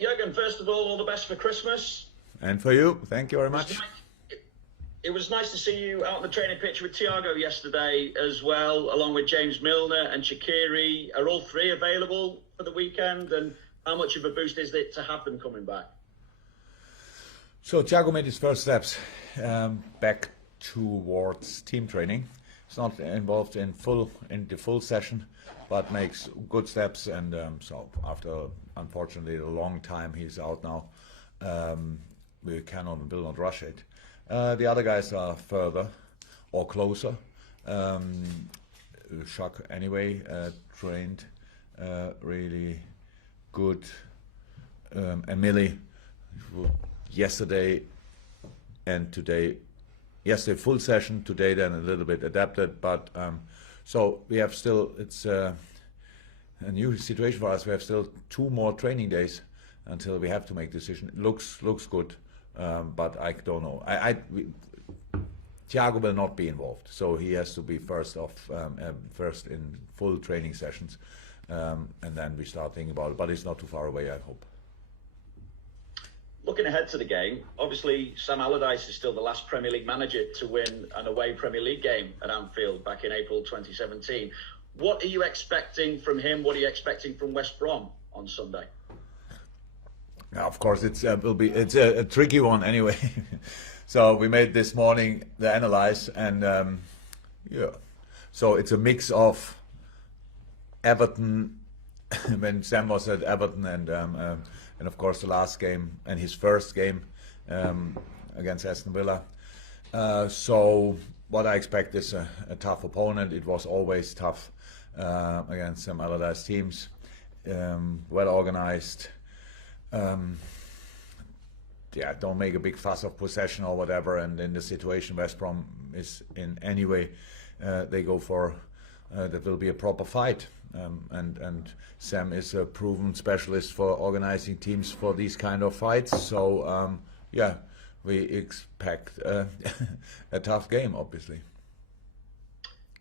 Jurgen, first of all the best for Christmas. And for you, thank you very much. It was nice to see you out on the training pitch with Thiago yesterday as well, along with James Milner and Shaqiri. Are all three available for the weekend? And how much of a boost is it to have them coming back? So Thiago made his first steps back towards team training. He's not involved in the full session, but makes good steps. And so after, unfortunately, a long time, he's out now. We cannot and will not rush it. The other guys are further or closer. Shaq anyway trained really good. And Millie yesterday and today. Yesterday full session, today then a little bit adapted. But so we have still, it's a new situation for us. We have still 2 more training days until we have to make decision. It looks good. But I don't know. Thiago will not be involved, so he has to be first in full training sessions, and then we start thinking about it. But it's not too far away, I hope. Looking ahead to the game, obviously Sam Allardyce is still the last Premier League manager to win an away Premier League game at Anfield back in April 2017. What are you expecting from him? What are you expecting from West Brom on Sunday? Now, of course, it's a tricky one anyway. So we made this morning the analyze, and yeah, so it's a mix of Everton when Sam was at Everton, and of course the last game and his first game against Aston Villa. So what I expect is a tough opponent. It was always tough against some Allardyce teams, well organized. Yeah, don't make a big fuss of possession or whatever. And in the situation West Brom is in anyway, they go for that will be a proper fight. And Sam is a proven specialist for organizing teams for these kind of fights. So yeah, we expect a tough game, obviously.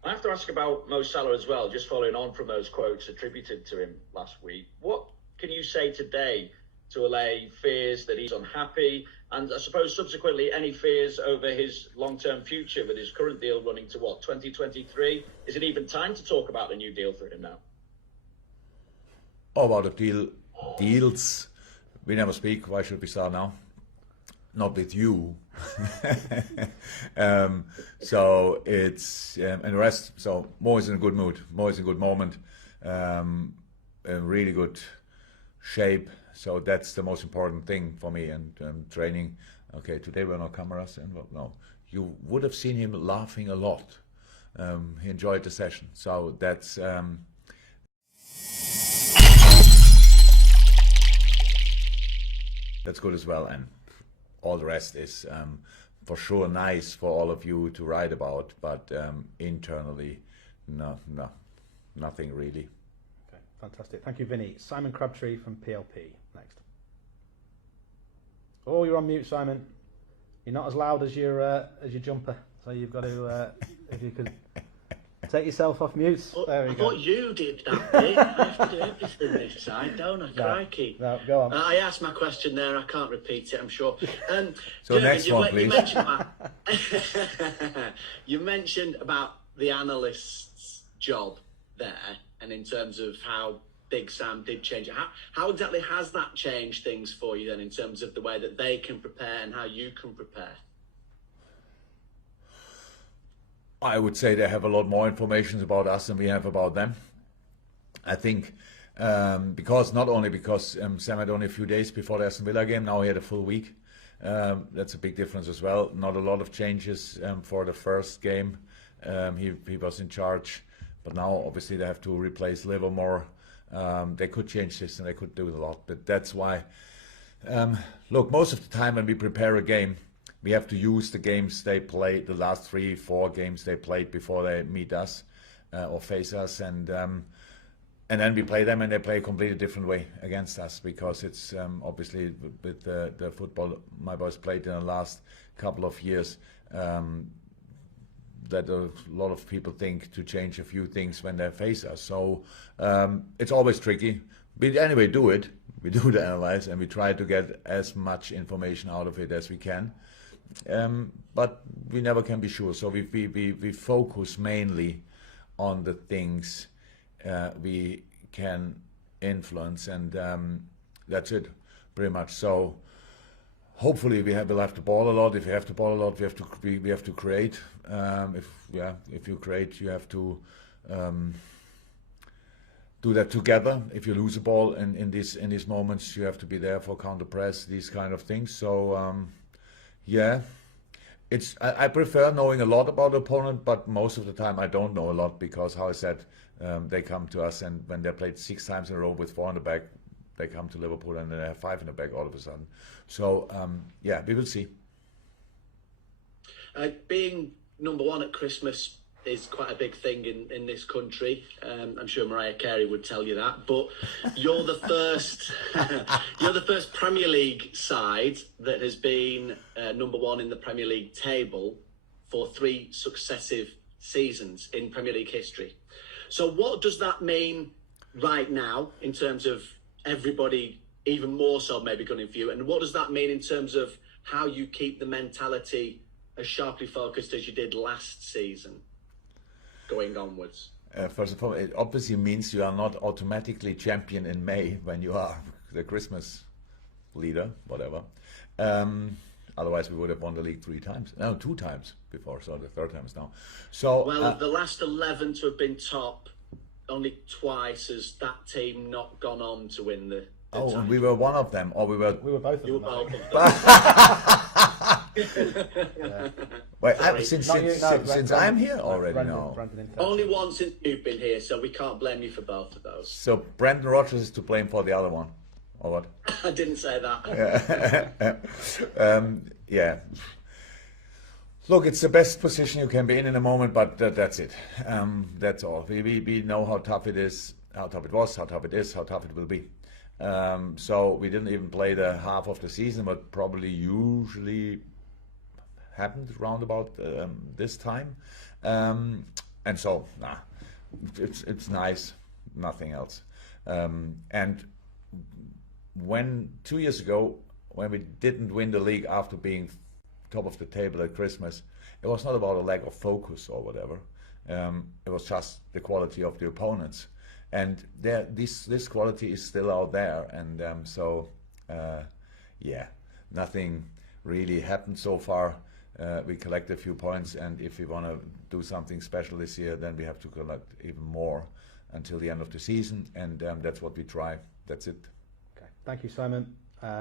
I have to ask about Mo Salah as well, just following on from those quotes attributed to him last week. What can you say today to allay fears that he's unhappy, and I suppose subsequently any fears over his long-term future with his current deal running to 2023? Is it even time to talk about a new deal for him now? Oh, about the deals, we never speak. Why should we start now? Not with you. So it's and the rest. So Mo is in a good mood. Mo is in a good moment. In really good shape. So that's the most important thing for me. And training. Okay, today were no cameras, and no, you would have seen him laughing a lot. He enjoyed the session. So that's. That's good as well, and all the rest is for sure nice for all of you to write about, but internally, no, nothing really. Okay, fantastic. Thank you, Vinny. Simon Crabtree from PLP next. Oh, you're on mute, Simon. You're not as loud as your jumper, so you've got to if you could take yourself off mute. There we go. I thought you did that bit. I have to do everything this side, don't I? Crikey. No, go on. I asked my question there. I can't repeat it, I'm sure. So next one, please. You mentioned about the analyst's job there, and in terms of how Big Sam did change it. How exactly has that changed things for you then, in terms of the way that they can prepare and how you can prepare? I would say they have a lot more information about us than we have about them. I think not only because Sam had only a few days before the Aston Villa game, now he had a full week. That's a big difference as well. Not a lot of changes for the first game. He was in charge, but now obviously they have to replace Livermore. They could change this and they could do a lot, but that's why. Look, most of the time when we prepare a game, we have to use the games they played, the last 3-4 games they played before they meet us or face us, and then we play them and they play a completely different way against us, because it's obviously with the football my boys played in the last couple of years, that a lot of people think to change a few things when they face us. So it's always tricky. But anyway, do it. we do the analyze and we try to get as much information out of it as we can. But we never can be sure. So we focus mainly on the things we can influence, and that's it, pretty much. So hopefully we'll have the ball a lot. If you have the ball a lot, we have to create. If you create, you have to do that together. If you lose a ball in these moments, you have to be there for counter press, these kind of things. So I prefer knowing a lot about the opponent, but most of the time I don't know a lot, because, how I said, they come to us, and when they played 6 times in a row with 4 in the back, they come to Liverpool and they have 5 in the back all of a sudden. So we will see. Being number 1 at Christmas is quite a big thing in this country. I'm sure Mariah Carey would tell you that. But you're the first you're the first Premier League side that has been number 1 in the Premier League table for 3 successive seasons in Premier League history. So what does that mean right now in terms of everybody, even more so maybe gunning for you? And what does that mean in terms of how you keep the mentality as sharply focused as you did last season going onwards? First of all, it obviously means you are not automatically champion in May when you are the Christmas leader, whatever. Otherwise, we would have won the league 3 times. No, 2 times before, so the 3rd time is now. So, well, the last 11 to have been top, only twice has that team not gone on to win the title. And we were one of them, or we were both of them. You were both of them. Wait, since I'm here already now. Only once since you've been here, so we can't blame you for both of those. So Brendan Rodgers is to blame for the other one, or what? I didn't say that. Yeah. Look, it's the best position you can be in a moment, but that's it. That's all. We know how tough it is, how tough it was, how tough it is, how tough it will be. So we didn't even play the half of the season, but probably usually happened round about this time. And so, it's nice, nothing else. And when 2 years ago, when we didn't win the league after being top of the table at Christmas, it was not about a lack of focus or whatever. It was just the quality of the opponents, and this quality is still out there. And nothing really happened so far. We collect a few points, and if we want to do something special this year, then we have to collect even more until the end of the season, and that's what we try. That's it. Okay, thank you, Simon.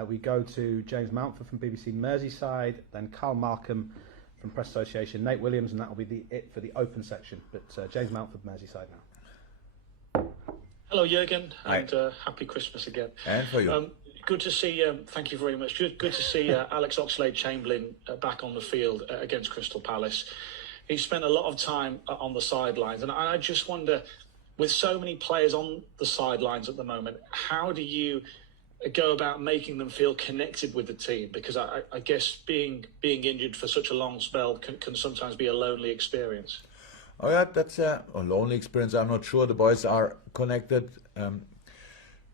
We go to James Mountford from BBC Merseyside, then Carl Markham from Press Association, Nate Williams, and that will be it for the open section. But James Mountford, Merseyside now. Hello, Jurgen, and happy Christmas again. And for you. Good to see. Thank you very much. Good to see Alex Oxlade-Chamberlain back on the field against Crystal Palace. He spent a lot of time on the sidelines, and I just wonder, with so many players on the sidelines at the moment, how do you go about making them feel connected with the team? Because I guess being injured for such a long spell can sometimes be a lonely experience. Oh yeah, that's a lonely experience. I'm not sure the boys are connected.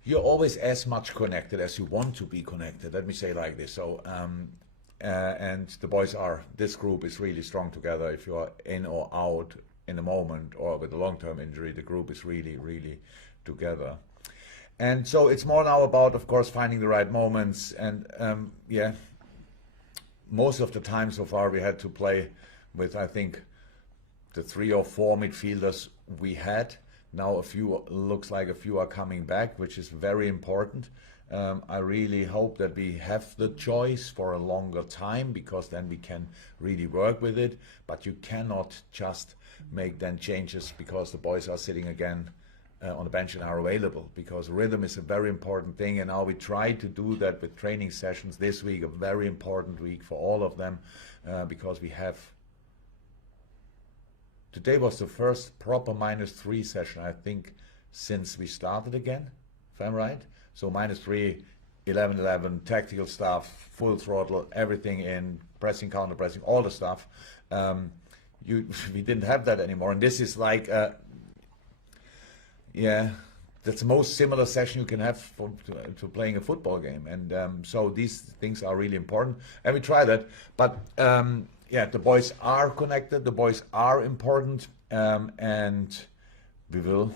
You're always as much connected as you want to be connected. Let me say it like this. So, and the boys are. This group is really strong together. If you are in or out in a moment, or with a long-term injury, the group is really, really together. And so it's more now about, of course, finding the right moments. And most of the time so far we had to play with, I think, the 3 or 4 midfielders we had. Now looks like a few are coming back, which is very important. I really hope that we have the choice for a longer time, because then we can really work with it. But you cannot just make then changes because the boys are sitting again on the bench and are available, because rhythm is a very important thing. And now we try to do that with training sessions this week, a very important week for all of them, because we have. Today was the first proper -3 session, I think, since we started again, if I'm right. So -3, 11-11, tactical stuff, full throttle, everything in, pressing, counter-pressing, all the stuff. We didn't have that anymore. And this is like, the that's the most similar session you can have to playing a football game. And so these things are really important, and we try that. But yeah, the boys are connected, the boys are important, and we will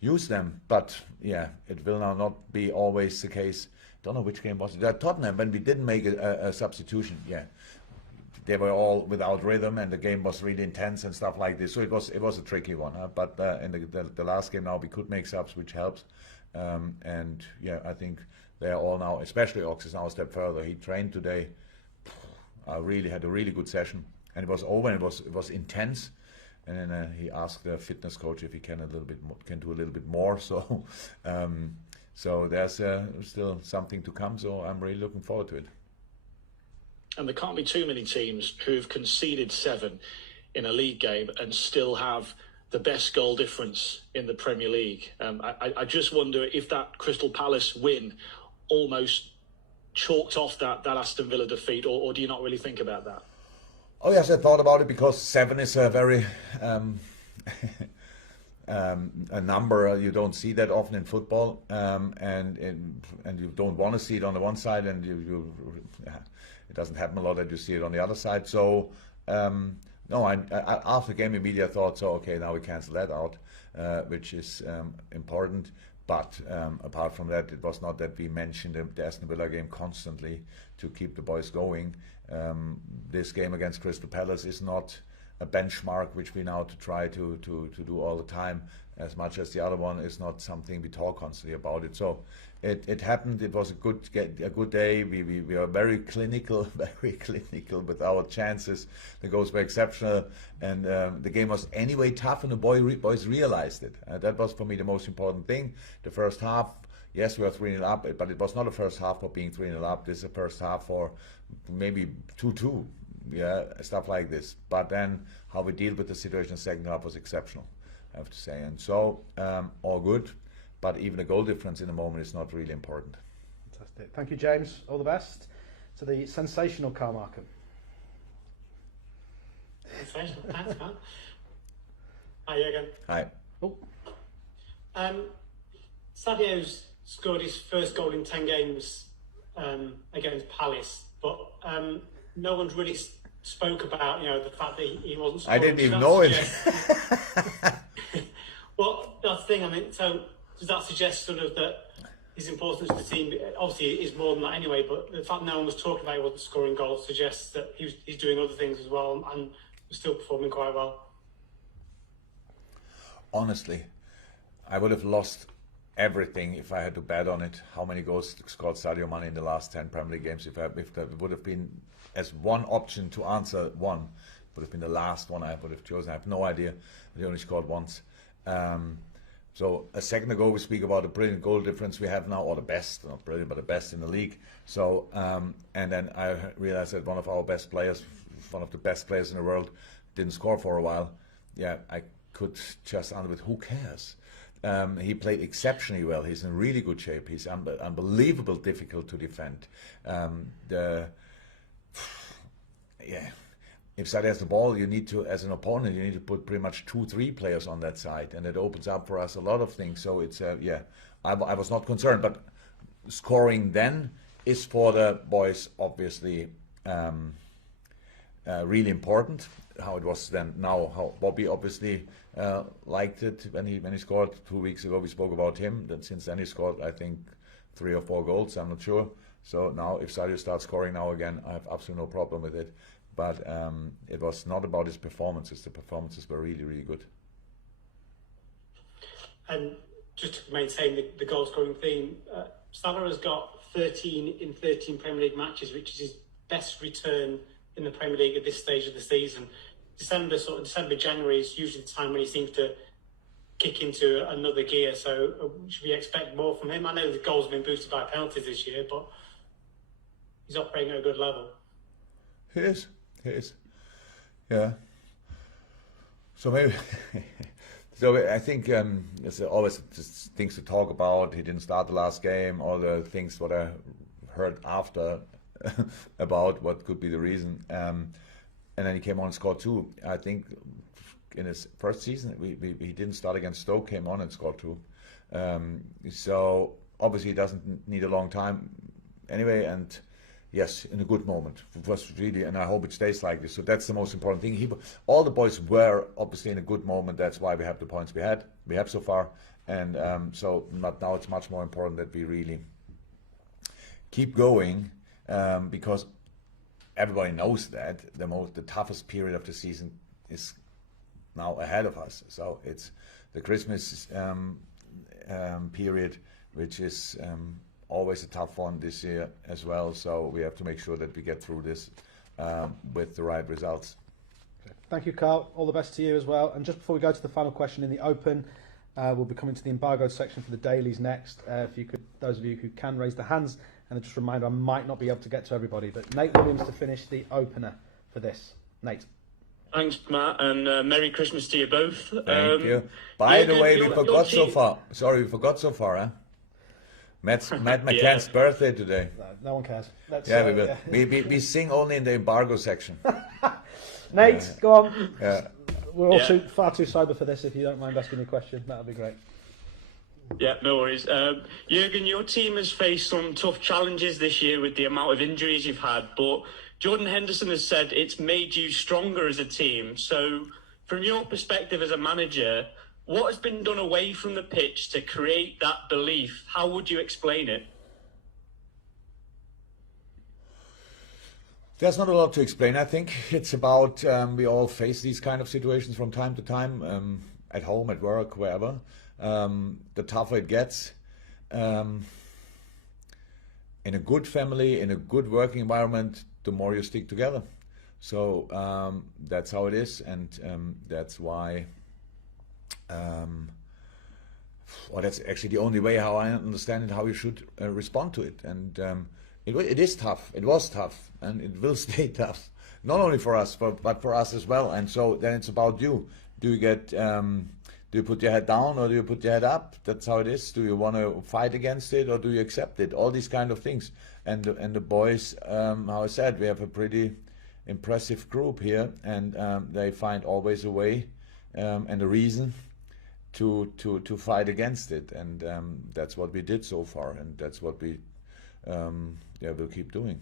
use them. But yeah, it will now not be always the case. Don't know which game was it. Tottenham, when we didn't make a substitution. Yeah, they were all without rhythm, and the game was really intense and stuff like this. So it was a tricky one. But in the last game now we could make subs, which helps. And yeah, I think they are all now, especially Ox is now a step further. He trained today. Really had a really good session, and it was over. And it was intense. And then he asked the fitness coach if he can do a little bit more. So so there's still something to come. So I'm really looking forward to it. And there can't be too many teams who've conceded 7 in a league game and still have the best goal difference in the Premier League. I just wonder if that Crystal Palace win almost chalked off that Aston Villa defeat, or do you not really think about that? Oh yes, I thought about it, because 7 is a very a number you don't see that often in football, and you don't want to see it on the one side, and it doesn't happen a lot that you see it on the other side. So no, I after the game immediately I thought, so okay, now we cancel that out, which is important. But apart from that, it was not that we mentioned the Aston Villa game constantly to keep the boys going. This game against Crystal Palace is not a benchmark which we now to try to do all the time, as much as the other one is not something we talk constantly about it. So it happened. It was a good day. We are very clinical with our chances. The goals were exceptional, and the game was anyway tough, and the boys realized it. That was for me the most important thing. The first half, yes, we were 3-0 up, but it was not a first half for being 3-0 up. This is a first half for maybe 2-2. Yeah, stuff like this. But then how we deal with the situation in the second half was exceptional, I have to say. And so all good, but even a goal difference in the moment is not really important. Fantastic. Thank you, James. All the best to the sensational Carl Markham. Sensational. Thanks, man. Hi, Jurgen. Hi. Oh. Sadio's scored his first goal in 10 games against Palace, but no one's really spoke about, the fact that he wasn't scoring. I didn't even know it. Well, that's the thing. I mean, so does that suggest sort of that his importance to the team obviously is more than that anyway? But the fact no one was talking about he wasn't scoring goals suggests that he's doing other things as well and still performing quite well. Honestly, I would have lost everything if I had to bet on it. How many goals scored Sadio Mane in the last 10 Premier League games? If that would have been as one option to answer one, would have been the last one I would have chosen. I have no idea. He only scored once. So a second ago we speak about the brilliant goal difference we have now, or the best, not brilliant, but the best in the league. So and then I realized that one of our best players, one of the best players in the world, didn't score for a while. Yeah, I could just answer with who cares. He played exceptionally well. He's in really good shape. He's unbelievable difficult to defend. If Sadio has the ball, you need to, as an opponent, you need to put pretty much 2-3 players on that side, and it opens up for us a lot of things. So it's I was not concerned, but scoring then is for the boys obviously really important. How it was then now, how Bobby obviously liked it when he scored 2 weeks ago. We spoke about him. Then since then he scored, I think, 3 or 4 goals. I'm not sure. So now if Sadio starts scoring now again, I have absolutely no problem with it. But it was not about his performances. The performances were really, really good. And just to maintain the goal scoring theme, Salah has got 13 in 13 Premier League matches, which is his best return in the Premier League at this stage of the season. December, January is usually the time when he seems to kick into another gear. So should we expect more from him? I know the goals have been boosted by penalties this year, but he's operating at a good level. He is. Yeah. So maybe. So I think there's always just things to talk about. He didn't start the last game. All the things what I heard after about what could be the reason. And then he came on and scored 2. I think in his first season, he didn't start against Stoke, came on and scored 2. So obviously he doesn't need a long time anyway, and yes, in a good moment. It was really, and I hope it stays like this. So that's the most important thing. All the boys were obviously in a good moment. That's why we have the points we have so far. And now it's much more important that we really keep going, because everybody knows that the toughest period of the season is now ahead of us. So it's the Christmas period, which is always a tough one this year as well. So we have to make sure that we get through this with the right results. Thank you, Carl. All the best to you as well. And just before we go to the final question in the Open, we'll be coming to the embargoed section for the dailies next. If you could, those of you who can, raise their hands. And just a reminder, I might not be able to get to everybody, but Nate Williams to finish the opener for this. Nate. Thanks, Matt, and Merry Christmas to you both. Thank you. By the way, we forgot so team... far. Sorry, we forgot so far, huh? Matt McCann's birthday today. No one cares. We will. Yeah. We sing only in the embargo section. Nate, go on. Yeah. We're all far too sober for this. If you don't mind asking me a question, that would be great. Yeah, no worries. Jurgen, your team has faced some tough challenges this year with the amount of injuries you've had, but Jordan Henderson has said it's made you stronger as a team. So from your perspective as a manager, what has been done away from the pitch to create that belief? How would you explain it? There's not a lot to explain. I think it's about we all face these kind of situations from time to time, at home, at work, wherever. The tougher it gets. In a good family, in a good working environment, the more you stick together. So that's how it is, and that's why. Or that's actually the only way how I understand it, how you should respond to it. And it is tough. It was tough, and it will stay tough. Not only for us, but for us as well. And so then it's about you. Do you get? Do you put your head down or do you put your head up? That's how it is. Do you want to fight against it or do you accept it? All these kind of things. And the boys, how I said, we have a pretty impressive group here, and they find always a way and a reason to fight against it. And that's what we did so far, and that's what we will keep doing.